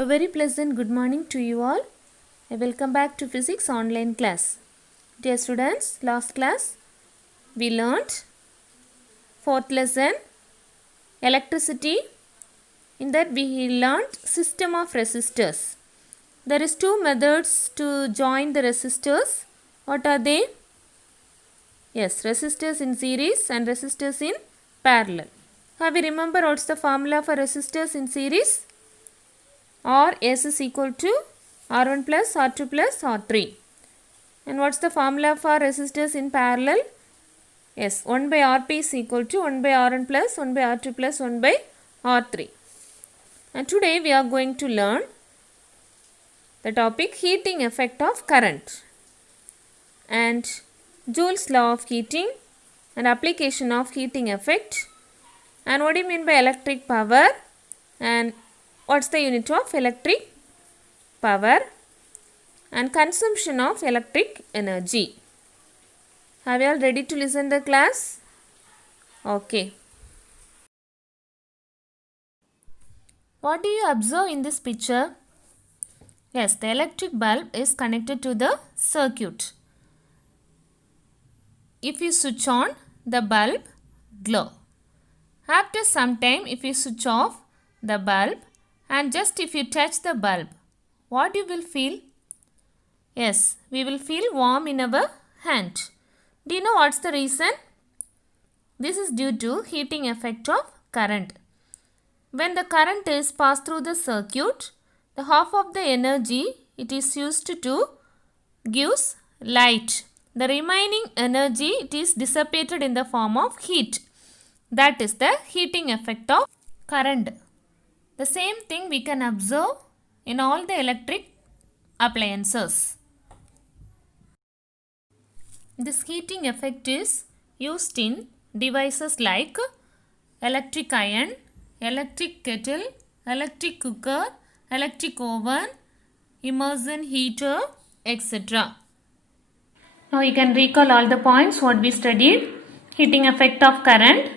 A very pleasant good morning to you all. Welcome back to physics online class. Dear students, last class we learnt fourth lesson electricity. In that we learnt system of resistors. There is two methods to join the resistors. What are they? Yes, resistors in series and resistors in parallel. Have you remember what's the formula for resistors in series? Rs is equal to R1 plus R2 plus R3. And what's the formula for resistors in parallel? Yes, 1 by Rp is equal to 1 by Rn plus 1 by R2 plus 1 by R3. And today we are going to learn the topic heating effect of current and Joule's law of heating and application of heating effect, and what do you mean by electric power, and what's the unit of electric power, and consumption of electric energy. Have you all ready to listen the class? Okay. What do you observe in this picture? Yes, the electric bulb is connected to the circuit. If you switch on, the bulb glow. After some time, if you switch off the bulb and just if you touch the bulb, what you will feel? Yes, we will feel warm in our hand. Do you know what's the reason? This is due to heating effect of current. When the current is passed through the circuit, the half of the energy it is used to gives light. The remaining energy it is dissipated in the form of heat. That is the heating effect of current. The same thing we can observe in all the electric appliances. This heating effect is used in devices like electric iron, electric kettle, electric cooker, electric oven, immersion heater, etc. Now you can recall all the points what we studied. Heating effect of current.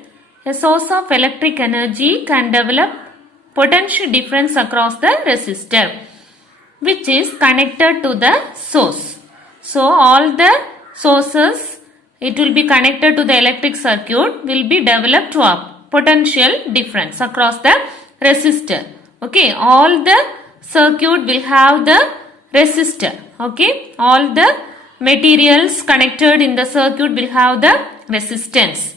A source of electric energy can develop potential difference across the resistor which is connected to the source. So all the sources it will be connected to the electric circuit will be developed to a potential difference across the resistor. Okay, all the circuit will have the resistor. Okay, all the materials connected in the circuit will have the resistance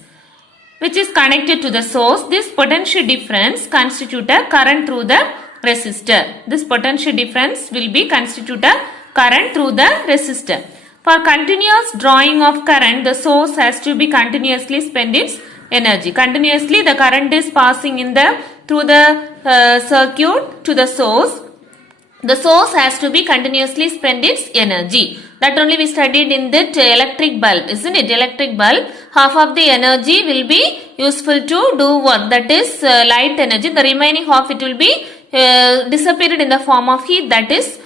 which is connected to the source. This potential difference constitute a current through the resistor. This potential difference will be constitute a current through the resistor. For continuous drawing of current, the source has to be continuously spend its energy. Continuously the current is passing in the through the circuit to the source. The source has to be continuously spend its energy. That only we studied in that electric bulb, isn't it? Electric bulb, half of the energy will be useful to do work, that is light energy. The remaining half it will be dissipated in the form of heat, that is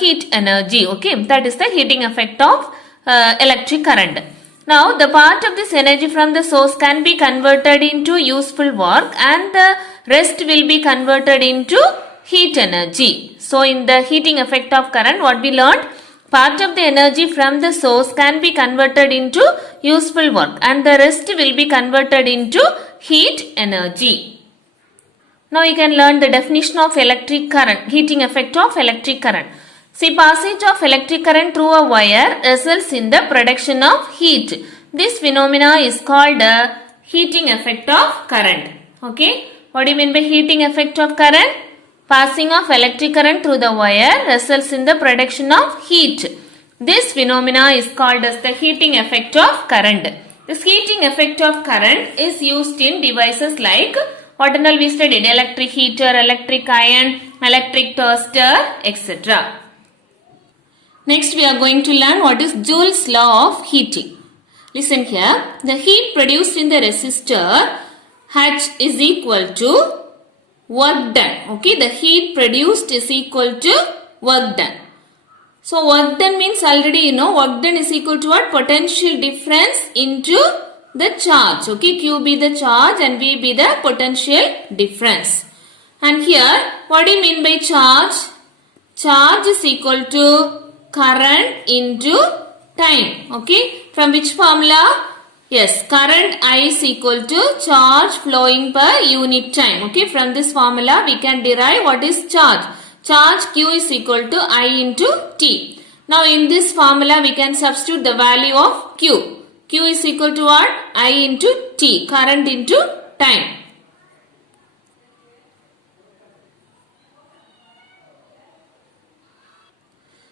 heat energy. Okay, that is the heating effect of electric current. Now the part of this energy from the source can be converted into useful work and the rest will be converted into heat energy. So in the heating effect of current what we learned, part of the energy from the source can be converted into useful work and the rest will be converted into heat energy. Now you can learn the definition of electric current, heating effect of electric current. See, passage of electric current through a wire results in the production of heat. This phenomena is called a heating effect of current. Okay, what do you mean by heating effect of current? Passing of electric current through the wire results in the production of heat. This phenomena is called as the heating effect of current. This heating effect of current is used in devices like what and all we studied, electric heater, electric iron, electric toaster, etc. Next we are going to learn what is Joule's law of heating. Listen here, the heat produced in the resistor H is equal to work done. Okay, the heat produced is equal to work done. So work done means already you know work done is equal to what? Potential difference into the charge. Okay, Q be the charge and V be the potential difference. And here, what do you mean by charge? Charge is equal to current into time. Okay. From which formula? Yes, current I is equal to charge flowing per unit time. Okay. From this formula, we can derive what is charge. Charge Q is equal to I into T. Now, in this formula, we can substitute the value of Q. Q is equal to what? I into T. Current into time.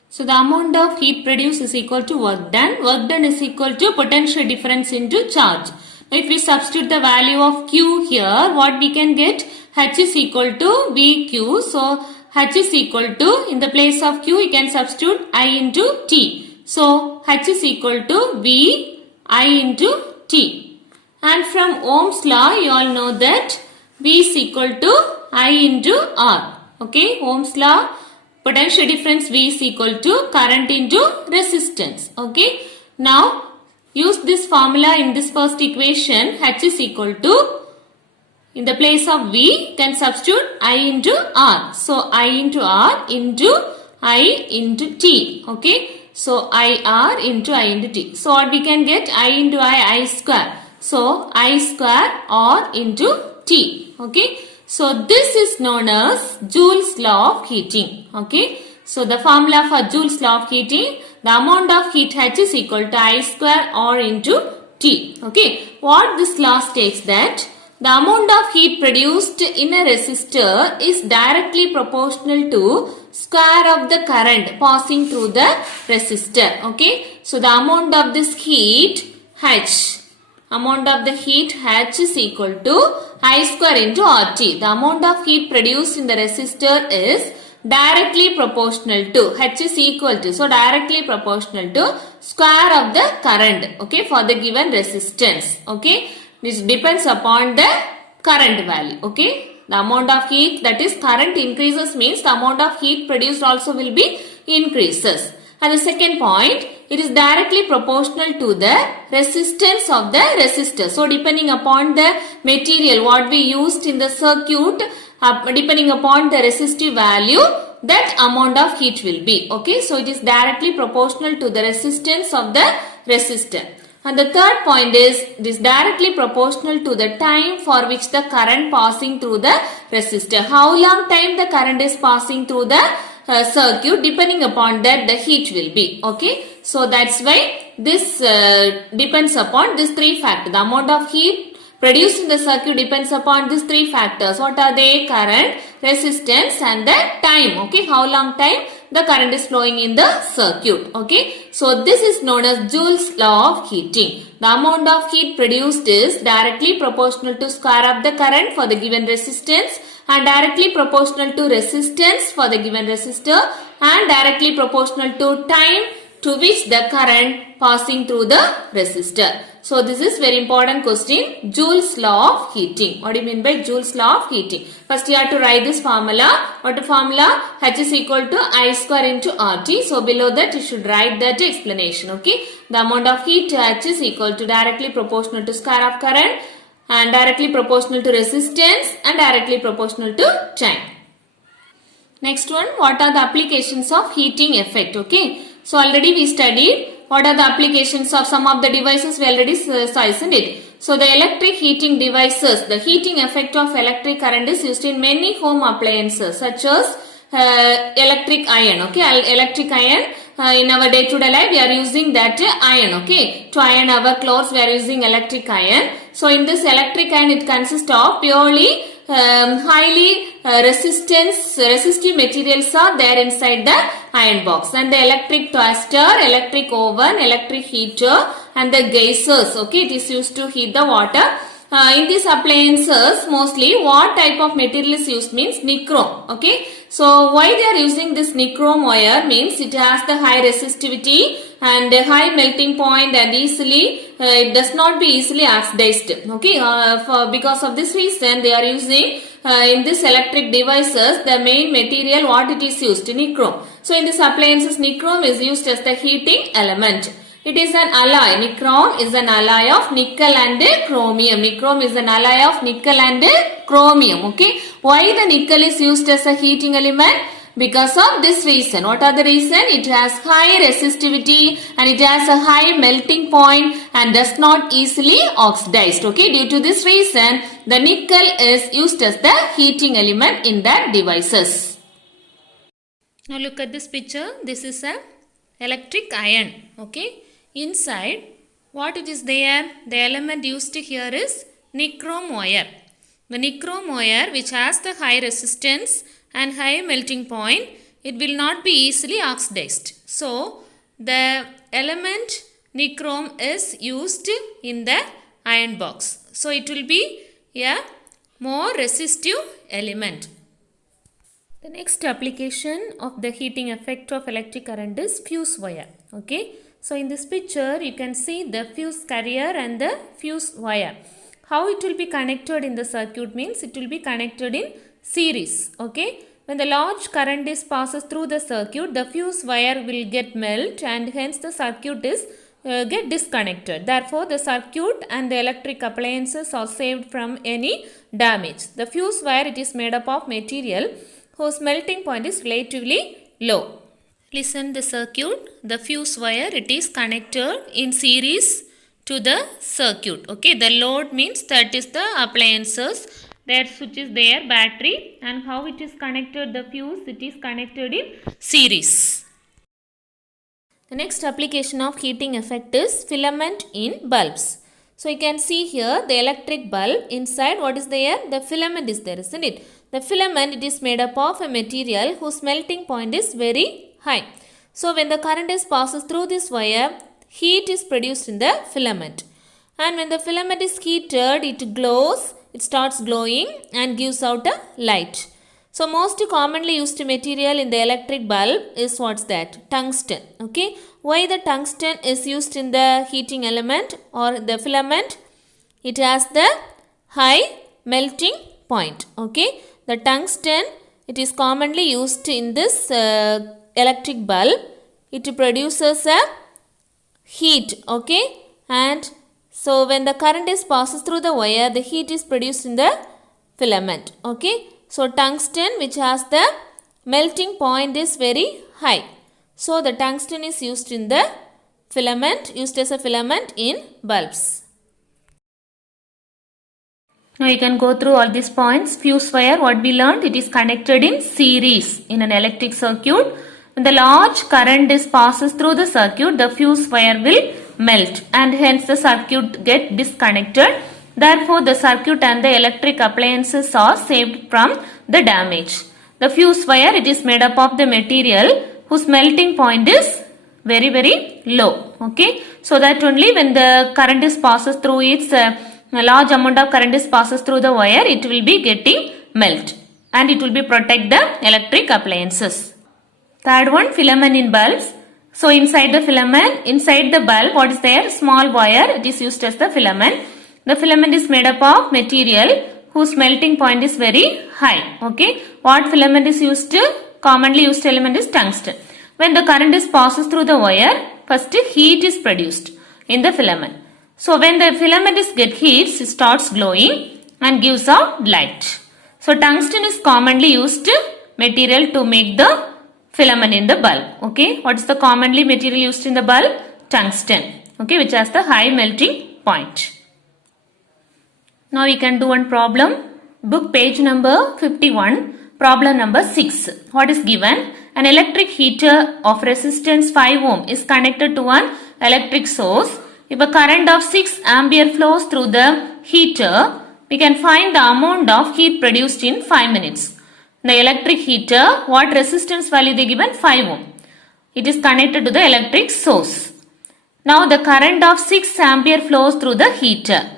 So, the amount of heat produced is equal to work done. Work done is equal to potential difference into charge. Now, if we substitute the value of Q here, what we can get? H is equal to VQ. So, H is equal to, in the place of Q, you can substitute I into T. So, H is equal to V I into T. And from Ohm's law, you all know that V is equal to I into R. Okay, Ohm's law. Potential difference V is equal to current into resistance. Okay. Now, use this formula in this first equation. H is equal to, in the place of V, can substitute I into R. So, I into R into I into T. Okay. So, IR into I into T. So, what we can get? I into I square. So, I square R into T. Okay. So, this is known as Joule's law of heating. Okay. So, the formula for Joule's law of heating, the amount of heat H is equal to I square R into T. Okay. What this law states that the amount of heat produced in a resistor is directly proportional to square of the current passing through the resistor. Okay. So, the amount of this heat H, amount of the heat H is equal to I square into RT. The amount of heat produced in the resistor is directly proportional to, H is equal to, so directly proportional to square of the current, okay, for the given resistance, okay. This depends upon the current value, okay. The amount of heat, that is current increases, means the amount of heat produced also will be increases. And the second point, it is directly proportional to the resistance of the resistor. So, depending upon the material what we used in the circuit, depending upon the resistive value, that amount of heat will be. Okay. So, it is directly proportional to the resistance of the resistor. And the third point is, it is directly proportional to the time for which the current passing through the resistor. How long time the current is passing through the circuit, depending upon that the heat will be. Okay. So, that's why this depends upon these three factors. The amount of heat produced in the circuit depends upon these three factors. What are they? Current, resistance and the time. Okay. How long time the current is flowing in the circuit. Okay. So, this is known as Joule's law of heating. The amount of heat produced is directly proportional to square of the current for the given resistance, and directly proportional to resistance for the given resistor, and directly proportional to time to which the current passing through the resistor. So, this is very important question, Joule's law of heating. What do you mean by Joule's law of heating? First, you have to write this formula. What the formula? H is equal to I square into RT. So, below that you should write that explanation. Okay. The amount of heat H is equal to directly proportional to square of current, and directly proportional to resistance, and directly proportional to time. Next one, what are the applications of heating effect? Okay. So, already we studied what are the applications of some of the devices, we already saw, isn't it? So, the electric heating devices, the heating effect of electric current is used in many home appliances such as electric iron. Okay. Electric iron, in our day-to-day life we are using that iron. Okay. To iron our clothes we are using electric iron. So, in this electric iron it consists of purely highly resistive materials are there inside the iron box, and the electric toaster, electric oven, electric heater and the geysers. Okay, it is used to heat the water. In these appliances, mostly what type of material is used means nichrome. Okay, so why they are using this nichrome wire means it has the high resistivity and a high melting point, and easily it does not be easily oxidized. Okay, because of this reason they are using in this electric devices the main material what it is used, nichrome. So in this appliances nichrome is used as the heating element. It is an alloy. Nichrome is an alloy of nickel and chromium. Nichrome is an alloy of nickel and chromium. Okay. Why the nickel is used as a heating element? Because of this reason. What are the reason? It has high resistivity and it has a high melting point and does not easily oxidized. Okay. Due to this reason, the nickel is used as the heating element in the devices. Now look at this picture. This is a electric iron. Okay. Inside, what it is there? The element used here is nichrome wire. The nichrome wire, which has the high resistance and high melting point, it will not be easily oxidized. So, the element nichrome is used in the iron box. So, it will be a more resistive element. The next application of the heating effect of electric current is fuse wire. Okay. So, in this picture, you can see the fuse carrier and the fuse wire. How it will be connected in the circuit means it will be connected in series. Okay. When the large current passes through the circuit, the fuse wire will get melt and hence the circuit is get disconnected. Therefore, the circuit and the electric appliances are saved from any damage. The fuse wire, it is made up of material whose melting point is relatively low. Listen the circuit. The fuse wire, it is connected in series to the circuit. Okay, the load means that is the appliances. Their switch is there, battery, and how it is connected, the fuse, it is connected in series. The next application of heating effect is filament in bulbs. So you can see here the electric bulb. Inside what is there? The filament is there, isn't it? The filament, it is made up of a material whose melting point is very high. So when the current passes through this wire, heat is produced in the filament. And when the filament is heated, it glows, it starts glowing and gives out a light. So most commonly used material in the electric bulb is what's that? Tungsten. Okay. Why the tungsten is used in the heating element or the filament? It has the high melting point. Okay. The tungsten, it is commonly used in this electric bulb. It produces a heat. Okay. And so when the current passes through the wire, the heat is produced in the filament. Okay. So tungsten, which has the melting point is very high. So the tungsten is used in the filament, used as a filament in bulbs. Now you can go through all these points. Fuse wire, what we learned, it is connected in series in an electric circuit. When the large current passes through the circuit, the fuse wire will melt and hence the circuit get disconnected. Therefore, the circuit and the electric appliances are saved from the damage. The fuse wire, it is made up of the material whose melting point is very, very low. Okay. So that only when the current passes through its a large amount of current passes through the wire, it will be getting melt and it will be protect the electric appliances. Third one, filament in bulbs. So inside the filament, inside the bulb, what is there? Small wire, it is used as the filament. The filament is made up of material whose melting point is very high. Okay. What filament is used? Commonly used element is tungsten. When the current passes through the wire, first heat is produced in the filament. So when the filament get heat, it starts glowing and gives out light. So tungsten is commonly used material to make the filament in the bulb. Okay. What is the commonly material used in the bulb? Tungsten. Okay. Which has the high melting point. Now we can do one problem. Book page number 51. Problem number 6. What is given? An electric heater of resistance 5 ohm is connected to an electric source. If a current of 6 ampere flows through the heater, we can find the amount of heat produced in 5 minutes. The electric heater, what resistance value they given? 5 ohm. It is connected to the electric source. Now the current of 6 ampere flows through the heater.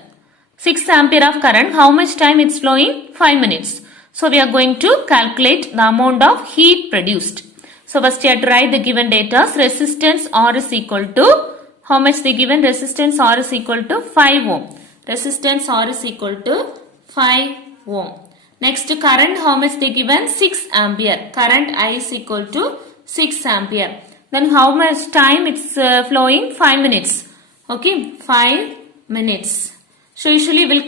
6 ampere of current, how much time it's flowing? 5 minutes. So we are going to calculate the amount of heat produced. So first you have to write the given data. Resistance R is equal to, how much they given? Resistance R is equal to 5 ohm. Resistance R is equal to 5 ohm. Next current, how much they given? 6 ampere. Current I is equal to 6 ampere. Then how much time it's flowing? 5 minutes. Okay, 5 minutes. So usually we'll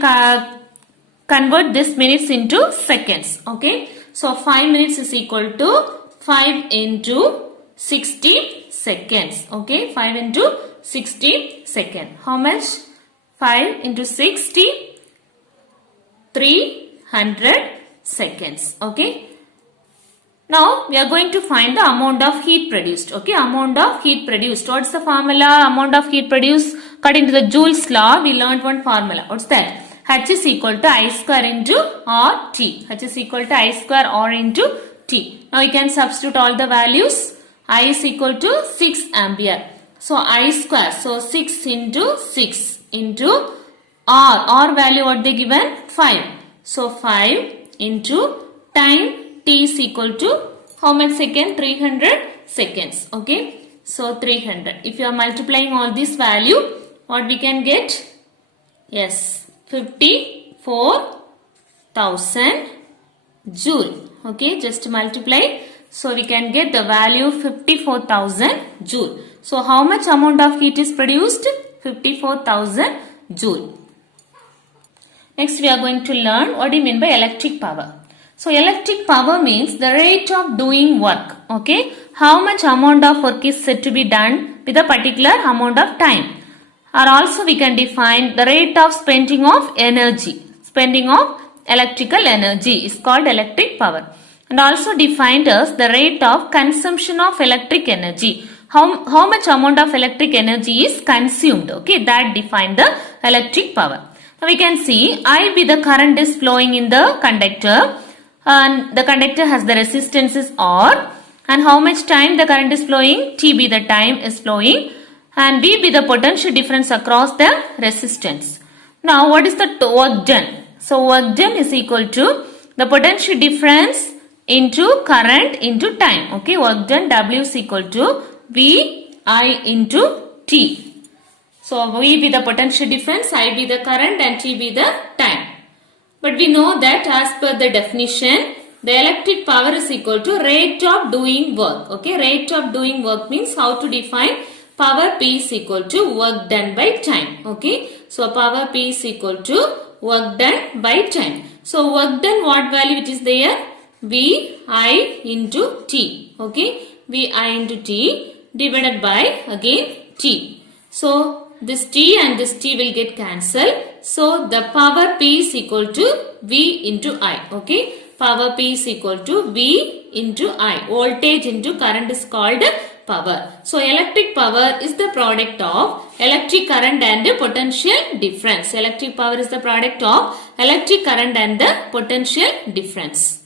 convert this minutes into seconds. Okay, so 5 minutes is equal to 5 into 60 seconds. Okay, 5 into 60 seconds. How much? 5 into 60, 300 seconds. Okay. Now we are going to find the amount of heat produced. Okay, amount of heat produced. What's the formula? Amount of heat produced according to the Joule's law. We learned one formula. What's that? H is equal to I square into R T. H is equal to I square R into T. Now you can substitute all the values. I is equal to 6 ampere. So I square. So 6 into 6 into R. R value what they given? 5. So 5 into time T is equal to how much second? 300 seconds. Okay. So 300. If you are multiplying all this value, what we can get? Yes. 54,000 joule. Okay. Just multiply. So we can get the value 54,000 joule. So how much amount of heat is produced? 54,000 joule. Next we are going to learn what do you mean by electric power. So electric power means the rate of doing work. Okay. How much amount of work is said to be done with a particular amount of time. Or also we can define the rate of spending of energy. Spending of electrical energy is called electric power. And also defined as the rate of consumption of electric energy. How much amount of electric energy is consumed. Okay. That define the electric power. Now we can see I be the current is flowing in the conductor. And the conductor has the resistance is R, and how much time the current is flowing? T be the time is flowing, and V be the potential difference across the resistance. Now what is the work done? So work done is equal to the potential difference into current into time. Okay, work done W is equal to V I into T. So V be the potential difference, I be the current, and T be the time. But we know that as per the definition, the electric power is equal to rate of doing work. Okay, rate of doing work means how to define power P is equal to work done by time. Okay, so power P is equal to work done by time. So work done, what value it is there? V I into T. Okay, V I into T divided by again T. So this T and this T will get cancelled. So the power P is equal to V into I. Okay. Power P is equal to V into I. Voltage into current is called power. So electric power is the product of electric current and potential difference. Electric power is the product of electric current and the potential difference.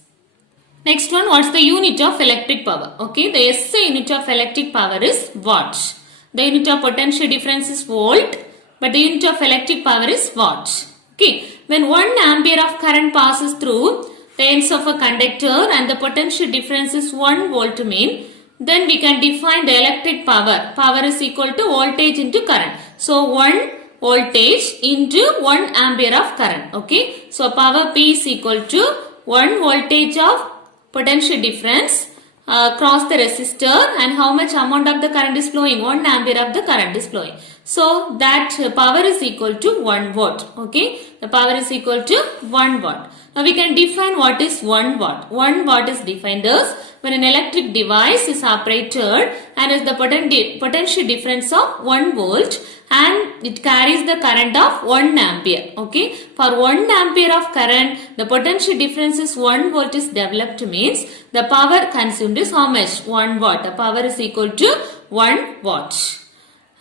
Next one, what's the unit of electric power? Okay. The SI unit of electric power is watt. The unit of potential difference is volt, but the unit of electric power is watt. Okay. When 1 ampere of current passes through the ends of a conductor and the potential difference is 1 volt mean, then we can define the electric power. Power is equal to voltage into current. So 1 voltage into 1 ampere of current. Okay. So power P is equal to 1 voltage of potential difference cross the resistor, and how much amount of the current is flowing? 1 ampere of the current is flowing. So that power is equal to 1 watt. Okay. The power is equal to 1 watt. Now we can define what is 1 watt. 1 watt is defined as when an electric device is operated and is the potential difference of 1 volt and it carries the current of 1 ampere. Okay. For 1 ampere of current, the potential difference is 1 volt is developed means the power consumed is how much? 1 watt. The power is equal to 1 watt.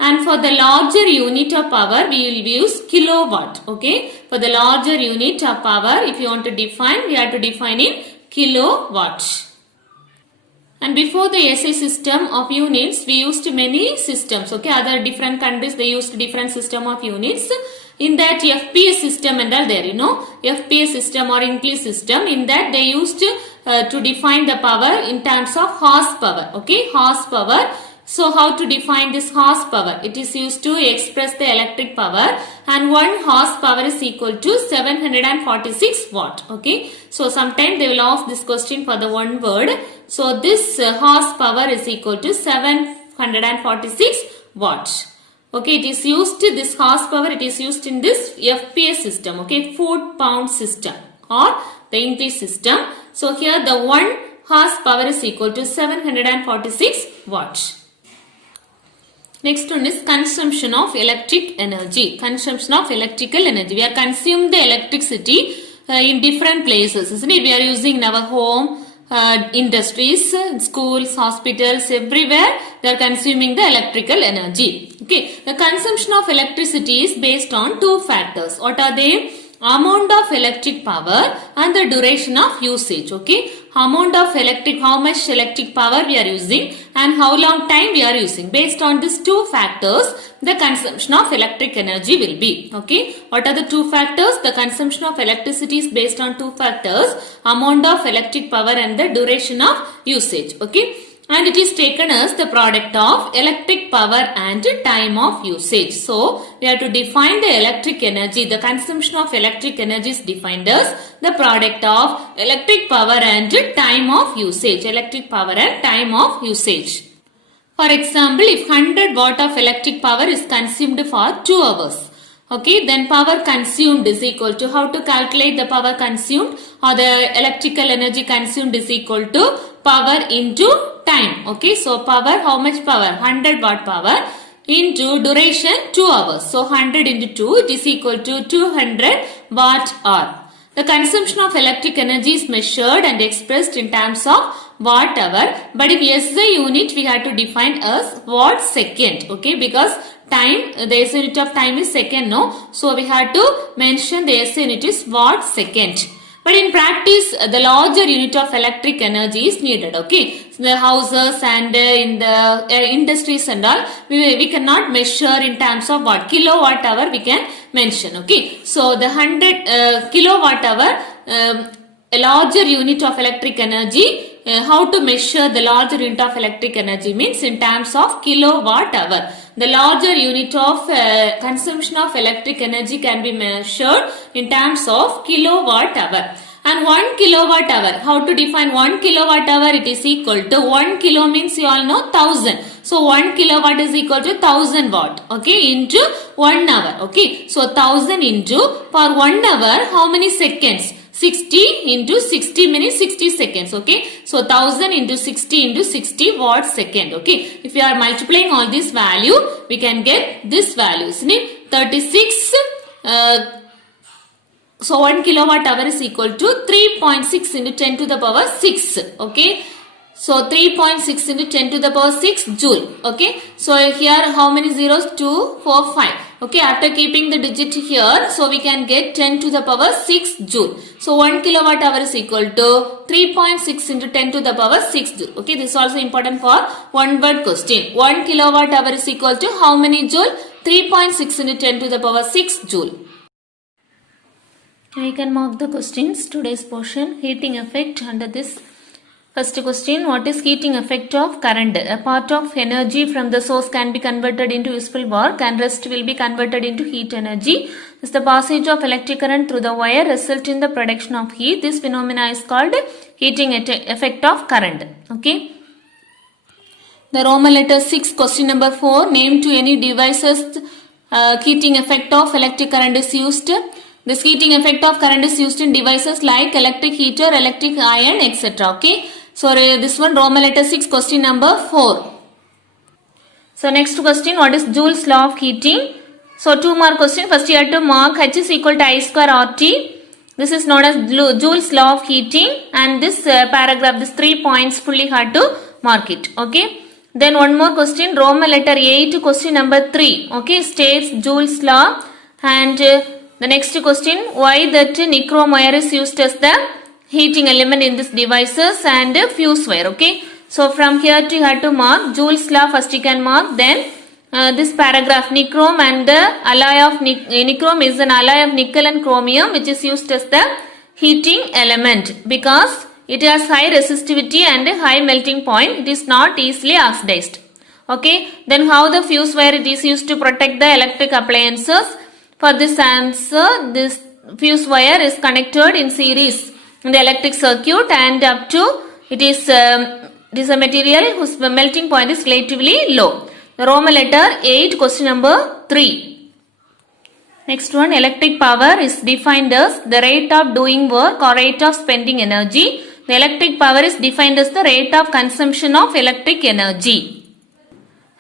And for the larger unit of power, we will use kilowatt. Okay. For the larger unit of power, if you want to define, we have to define in kilowatt. And before the SI system of units, we used many systems. Okay. Other different countries, they used different system of units. In that FPS system and all there, FPS system or English system, in that they used to define the power in terms of horsepower. Okay. Horsepower. So how to define this horsepower? It is used to express the electric power, and 1 horsepower is equal to 746 watt. Okay. So sometime they will ask this question for the one word. So this horsepower is equal to 746 146 watts. Okay, it is used, this horsepower, it is used in this FPS system, okay, foot pound system or the English system. So here the 1 horsepower is equal to 746 watts. Next one is consumption of electric energy. Consumption of electrical energy. We are consuming the electricity in different places, isn't it? We are using in our home, industries, schools, hospitals, everywhere they are consuming the electrical energy. Okay, the consumption of electricity is based on two factors. What are they? Amount of electric power and the duration of usage. Okay, amount of electric, how much electric power we are using and how long time we are using. Based on these two factors, the consumption of electric energy will be. Okay, what are the two factors? The consumption of electricity is based on two factors, amount of electric power and the duration of usage. Okay, and it is taken as the product of electric power and time of usage. So, we have to define the electric energy. The consumption of electric energy is defined as the product of electric power and time of usage. Electric power and time of usage. For example, if 100 watt of electric power is consumed for 2 hours. Okay, then power consumed is equal to, how to calculate the power consumed or the electrical energy consumed is equal to power into time. Okay, so power, how much power? 100 watt power into duration 2 hours. So 100 into 2, it is equal to 200 watt hour. The consumption of electric energy is measured and expressed in terms of watt hour, but in SI unit we have to define as watt second. Okay, because time, the SI unit of time is second, no? So we have to mention the SI unit is watt second. But in practice, the larger unit of electric energy is needed. Okay, so the houses and in the industries and all, we cannot measure in terms of watt. Kilowatt hour we can mention. Okay, so the 100 kilowatt hour, a larger unit of electric energy. How to measure the larger unit of electric energy means in terms of kilowatt hour. The larger unit of consumption of electric energy can be measured in terms of kilowatt hour. And 1 kilowatt hour, how to define 1 kilowatt hour? It is equal to 1 kilo means you all know 1000. So 1 kilowatt is equal to 1000 watt. Okay, into 1 hour. Okay, so 1000 into, for 1 hour, how many seconds? 60 into 60 minutes 60 seconds. Okay, so 1000 into 60 into 60 watt second. Okay, if we are multiplying all this value, we can get this value, isn't it? 36. So 1 kilowatt hour is equal to 3.6 into 10 to the power 6. Okay, so 3.6 into 10 to the power 6 joule. Okay, so here how many zeros? 2, 4, 5. Okay, after keeping the digit here, so we can get 10 to the power 6 joule. So 1 kilowatt hour is equal to 3.6 into 10 to the power 6 joule. Okay, this is also important for one word question. 1 kilowatt hour is equal to how many joule? 3.6 into 10 to the power 6 joule. I can mark the questions. Today's portion, heating effect under this. First question, what is heating effect of current? A part of energy from the source can be converted into useful work and rest will be converted into heat energy. Thus, the passage of electric current through the wire result in the production of heat. This phenomena is called heating effect of current. Okay. The Roman letter 6, question number 4, name to any devices heating effect of electric current is used. This heating effect of current is used in devices like electric heater, electric iron, etc. Okay. So this one Roman letter 6, question number 4. So next question, what is Joule's law of heating? So 2 more question. First you have to mark H is equal to I square RT. This is known as Joule's law of heating, and this paragraph, this 3 points fully had to mark it. Okay. Then one more question, Roman letter 8, question number 3. Okay, states Joule's law, and the next question, why that nichrome wire is used as the heating element in these devices, and fuse wire. Okay, so from here to you have to mark Joule's law. First you can mark, then this paragraph, nichrome and the alloy of nichrome is an alloy of nickel and chromium which is used as the heating element because it has high resistivity and high melting point. It is not easily oxidized. Okay, then how the fuse wire it is used to protect the electric appliances. For this answer, this fuse wire is connected in series in the electric circuit, and up to it is It is a material whose melting point is relatively low. Roman letter 8, question number 3. Next one, electric power is defined as the rate of doing work or rate of spending energy. The electric power is defined as the rate of consumption of electric energy.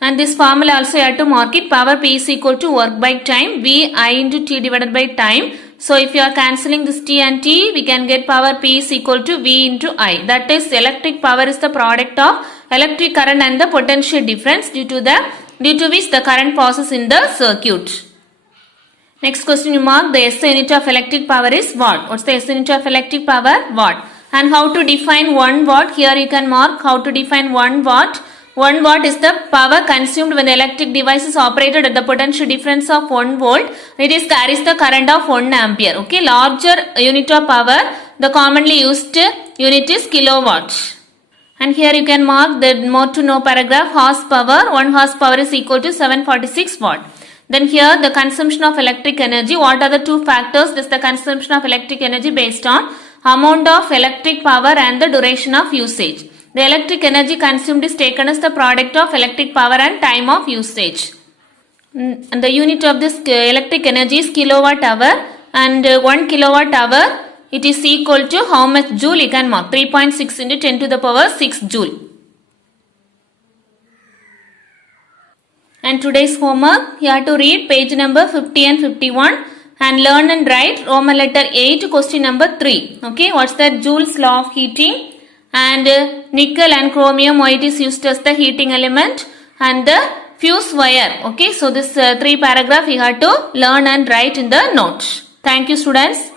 And this formula also you have to mark it. Power P is equal to work by time, V I into T divided by time. So if you are cancelling this T and T, we can get power P is equal to V into I. That is, electric power is the product of electric current and the potential difference due to which the current passes in the circuit. Next question, you mark the SI unit of electric power is watt. What's the SI unit of electric power? Watt. And how to define 1 watt? Here you can mark how to define 1 watt. 1 watt is the power consumed when the electric device is operated at the potential difference of 1 volt. It carries the current of 1 ampere. Okay, larger unit of power, the commonly used unit is kilowatt. And here you can mark the more to know paragraph, horsepower. 1 horsepower is equal to 746 watt. Then here the consumption of electric energy. What are the two factors? This is the consumption of electric energy based on amount of electric power and the duration of usage. The electric energy consumed is taken as the product of electric power and time of usage. And the unit of this electric energy is kilowatt hour, and 1 kilowatt hour, it is equal to how much joule? You can mark 3.6 into 10 to the power 6 joule. And today's homework, you have to read page number 50 and 51 and learn and write Roman letter 8, question number 3. Okay, what's the Joule's law of heating? And nickel and chromium, why it is used as the heating element, and the fuse wire. Okay, so this 3 paragraph you have to learn and write in the notes. Thank you, students.